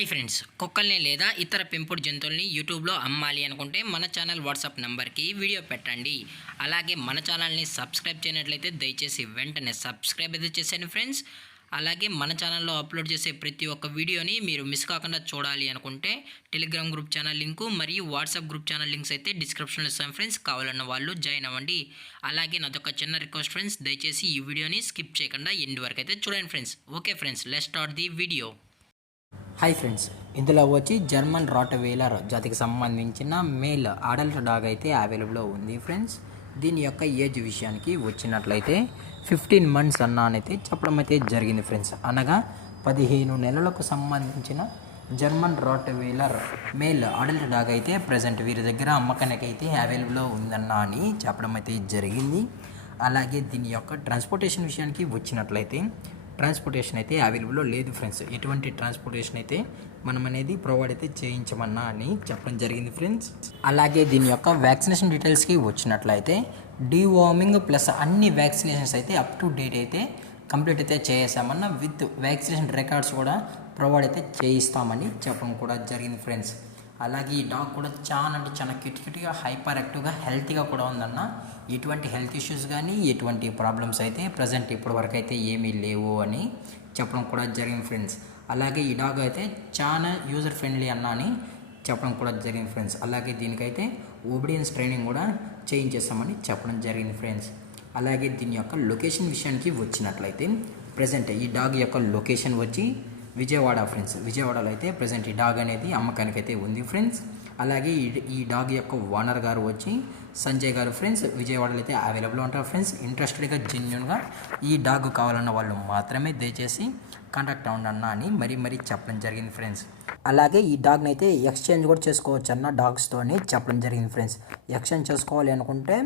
Hi friends, కుక్కల్ని లేదా ఇతర పెంపుడు జంతువుల్ని యూట్యూబ్లో అమ్మాలి అనుకుంటే మన ఛానల్ వాట్సాప్ నెంబర్కి వీడియో పెట్టండి. అలాగే మన ఛానల్ని సబ్స్క్రైబ్ చేయనట్లయితే దయచేసి వెంటనే సబ్స్క్రైబ్ అయితే చేసేయండి ఫ్రెండ్స్. అలాగే మన ఛానల్లో అప్లోడ్ చేసే ప్రతి ఒక్క వీడియోని మీరు మిస్ కాకుండా చూడాలి అనుకుంటే టెలిగ్రామ్ గ్రూప్ ఛానల్ లింకు మరియు వాట్సాప్ గ్రూప్ ఛానల్ లింక్స్ అయితే డిస్క్రిప్షన్లో ఇస్తాను ఫ్రెండ్స్. కావాలన్న వాళ్ళు జాయిన్ అవ్వండి. అలాగే నాదొక చిన్న రిక్వెస్ట్ ఫ్రెండ్స్, దయచేసి ఈ వీడియోని స్కిప్ చేయకుండా ఎండ్ వరకు అయితే చూడండి friends. Okay friends, let's start the video. Hi friends, ఇందులో వచ్చి జర్మన్ రాట్వెయిలర్ జాతికి సంబంధించిన మేల్ అడల్ట్ డాగ్ అయితే అవైలబుల్లో ఉంది ఫ్రెండ్స్. దీని యొక్క ఏజ్ విషయానికి వచ్చినట్లయితే 15 మంత్స్ అన్నానైతే చెప్పడం అయితే జరిగింది ఫ్రెండ్స్. అనగా 15 నెలలకు సంబంధించిన జర్మన్ రాట్వెయిలర్ మేల్ అడల్ట్ డాగ్ అయితే ప్రజెంట్ వీరి దగ్గర అమ్మకానికి అయితే అవైలబుల్లో ఉందన్నా అని చెప్పడం అయితే జరిగింది. అలాగే దీని యొక్క ట్రాన్స్పోర్టేషన్ విషయానికి వచ్చినట్లయితే ట్రాన్స్పోర్టేషన్ అయితే అవైలబుల్లో లేదు ఫ్రెండ్స్. ఎటువంటి ట్రాన్స్పోర్టేషన్ అయితే మనం అనేది ప్రొవైడ్ అయితే చేయించమన్నా అని చెప్పడం జరిగింది ఫ్రెండ్స్. అలాగే దీని యొక్క వ్యాక్సినేషన్ డీటెయిల్స్కి వచ్చినట్లయితే డీవార్మింగ్ ప్లస్ అన్ని వ్యాక్సినేషన్స్ అయితే అప్ టు డేట్ అయితే కంప్లీట్ అయితే చేసామన్న విత్ వ్యాక్సినేషన్ రికార్డ్స్ కూడా ప్రొవైడ్ అయితే చేయిస్తామని చెప్పడం కూడా జరిగింది ఫ్రెండ్స్. అలాగే ఈ డాగ్ కూడా చాలా క్యూట్గా హైపర్ యాక్టివ్గా హెల్తీగా కూడా ఉందన్న. ఎటువంటి హెల్త్ ఇష్యూస్ కానీ ఎటువంటి ప్రాబ్లమ్స్ అయితే ప్రజెంట్ ఇప్పటి వరకు అయితే ఏమీ లేవు అని చెప్పడం కూడా జరిగింది ఫ్రెండ్స్. అలాగే ఈ డాగ్ అయితే చాలా యూజర్ ఫ్రెండ్లీ అన్న అని చెప్పడం కూడా జరిగింది ఫ్రెండ్స్. అలాగే దీనికైతే ఒబీడియన్స్ ట్రైనింగ్ కూడా చేయించేస్తామని చెప్పడం జరిగింది ఫ్రెండ్స్. అలాగే దీని యొక్క లొకేషన్ విషయానికి వచ్చినట్లయితే ప్రజెంట్ ఈ డాగ్ యొక్క లొకేషన్ వచ్చి విజయవాడ ఫ్రెండ్స్. విజయవాడలో అయితే ప్రజెంట్ ఈ డాగ్ అనేది అమ్మకానికి అయితే ఉంది ఫ్రెండ్స్. అలాగే ఈ డాగ్ యొక్క ఓనర్ గారు వచ్చి సంజయ్ గారు ఫ్రెండ్స్. విజయవాడలో అయితే అవైలబుల్ ఉంటారు ఫ్రెండ్స్. ఇంట్రెస్టెడ్గా జెన్యున్గా ఈ డాగ్ కావాలన్న వాళ్ళు మాత్రమే దయచేసి కాంటాక్ట్ అవ్వండి అని మరీ చెప్పడం జరిగింది ఫ్రెండ్స్. అలాగే ఈ డాగ్ని అయితే ఎక్స్చేంజ్ కూడా చేసుకోవచ్చు అన్న డాగ్స్తో అని చెప్పడం జరిగింది ఫ్రెండ్స్. ఎక్స్చేంజ్ చేసుకోవాలి అనుకుంటే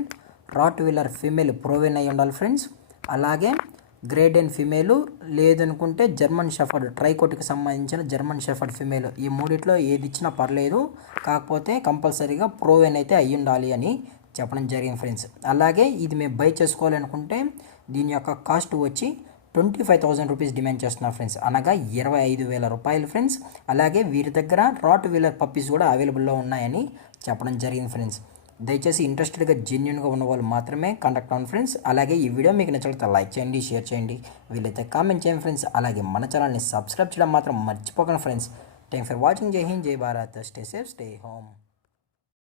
రాట్వెయిలర్ ఫీమేల్ ప్రోవెన్ అయి ఉండాలి ఫ్రెండ్స్. అలాగే గ్రేడ్ ఎన్ ఫీమేలు లేదనుకుంటే జర్మన్ షెఫర్డ్ ట్రైకోట్కి సంబంధించిన జర్మన్ షెఫర్డ్ ఫీమేల్, ఈ మూడిట్లో ఏది ఇచ్చినా పర్లేదు, కాకపోతే కంపల్సరీగా ప్రోవెన్ అయితే అయ్యి ఉండాలి అని చెప్పడం జరిగింది ఫ్రెండ్స్. అలాగే ఇది మేము బై చేసుకోవాలి అనుకుంటే దీని యొక్క కాస్ట్ వచ్చి 25,000 రూపీస్ డిమాండ్ చేస్తున్నారు ఫ్రెండ్స్. అనగా 25,000 రూపాయలు ఫ్రెండ్స్. అలాగే వీరి దగ్గర రాట్వెయిలర్ పప్పీస్ కూడా అవైలబుల్లో ఉన్నాయని చెప్పడం జరిగింది ఫ్రెండ్స్. దయచేసి ఇంట్రెస్టెడ్గా జెన్యున్గా ఉన్న వాళ్ళు మాత్రమే కాంటాక్ట్ అవ్వండి ఫ్రెండ్స్. అలాగే ఈ వీడియో మీకు నచ్చితే లైక్ చేయండి, షేర్ చేయండి, వీలైతే కామెంట్ చేయండి ఫ్రెండ్స్. అలాగే మన ఛానల్ని సబ్స్క్రైబ్ చేయడం మాత్రం మర్చిపోకండి ఫ్రెండ్స్. Thanks for watching. జై హింద్, జై Bharat, stay safe, stay home.